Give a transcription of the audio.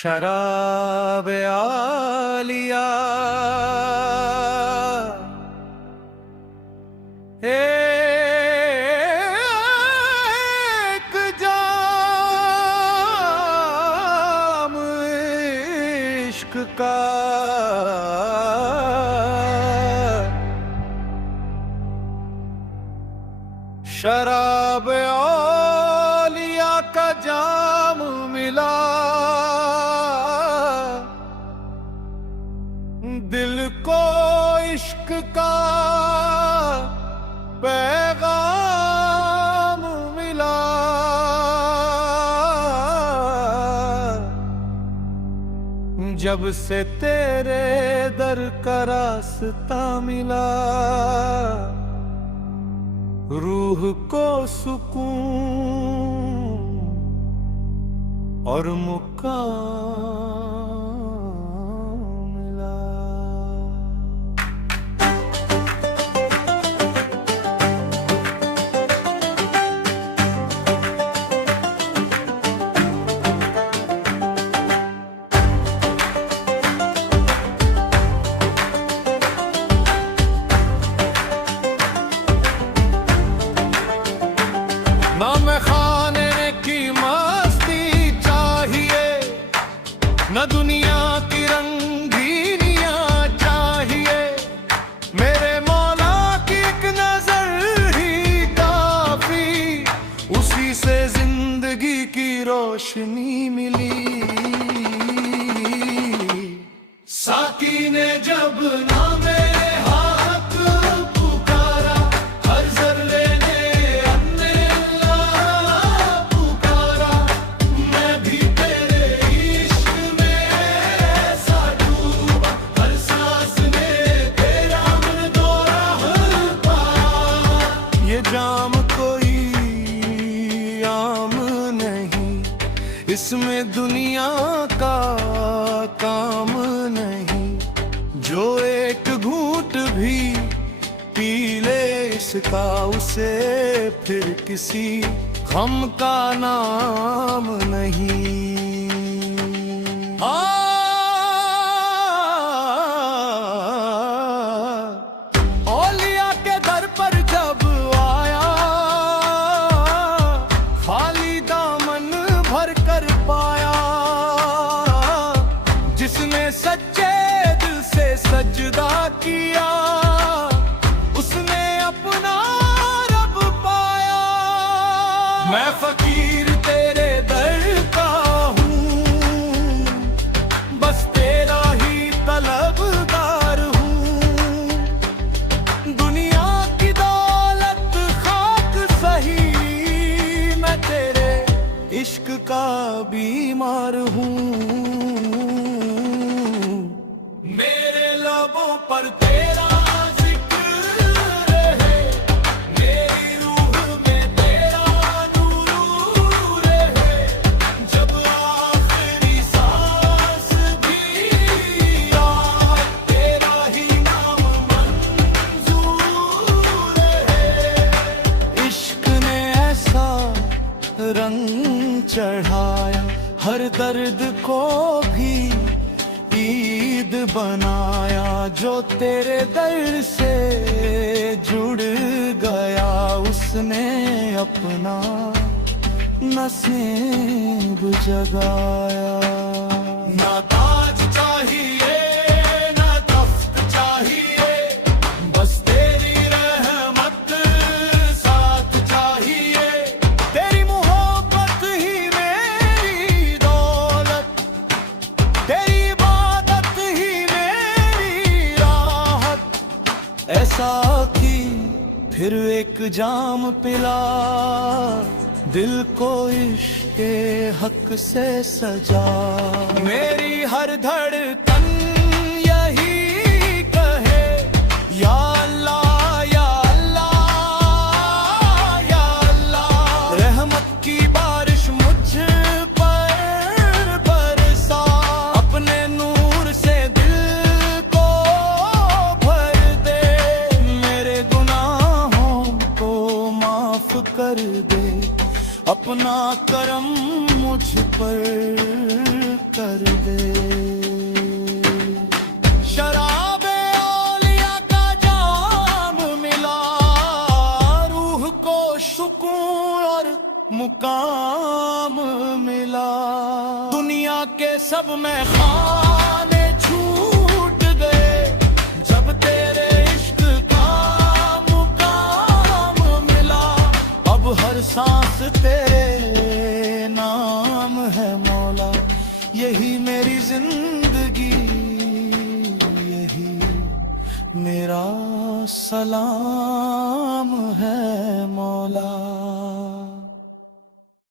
शराब आलिया एक जाम इश्क का शराब औलिया का जाम मिला, दिल को इश्क का पैगाम मिला। जब से तेरे दर का रास्ता मिला, रूह को सुकून और मुकाम मिला। ना मैं खाने की मस्ती चाहिए, न दुनिया की रंगीनियां चाहिए, मेरे मौला की एक नजर ही काफी, उसी से जिंदगी की रोशनी मिली। साकी ने जब ना मेरे हाथ पुकारा, हर जर्रे ने अन्ने अल्लाह पुकारा, मैं भी तेरे इश्क में ऐसा डूबा, हर सांस ने तेरा मन दौरा पाया। ये जाम कोई आम नहीं, इसमें दुनिया का काम नहीं, जो एक घूंट भी पी ले इसका, उसे फिर किसी गम का नाम नहीं। औलिया के दर पर जब आया, खाली दामन भर कर पाया, जिसने सच्चे दिल से सजदा किया, उसने अपना रब पाया। मैं फकीर तेरे दर का हूँ, बस तेरा ही तलबगार हूँ, दुनिया की दौलत खाक सही, मैं तेरे इश्क का बीमार हूँ। मेरे लबों पर तेरा जिक्र रहे, मेरी रूह में तेरा नूर रहे, जब आखिरी सांस भी आए, तेरा ही नाम मंजूर रहे। इश्क ने ऐसा रंग चढ़ाया, हर दर्द को भी ईद बनाया, जो तेरे दर से जुड़ गया, उसने अपना नसीब जगाया। ना ताज चाहिए ना तख्त चाहिए, बस तेरी रहमत साथ चाहिए, तेरी मोहब्बत ही मेरी दौलत, तेरी इबादत ही मेरी राहत। ऐसा की फिर एक जाम पिला, दिल को इश्क़ हक से सजा। मेरी हर धड़कन यही कहे, या अल्लाह या अल्लाह या अल्लाह, रहमत की बारिश मुझ पर बरसा, अपने नूर से दिल को भर दे, मेरे गुनाहों को माफ कर दे, अपना करम मुझ पर कर कर दे। शराबे औलिया का जाम मिला, रूह को सुकून और मुकाम मिला। दुनिया के सब में खाने छूट गए, जब तेरे इश्क का मुकाम मिला। अब हर सांस तेरे नाम है मौला, यही मेरी जिंदगी, यही मेरा सलाम है मौला।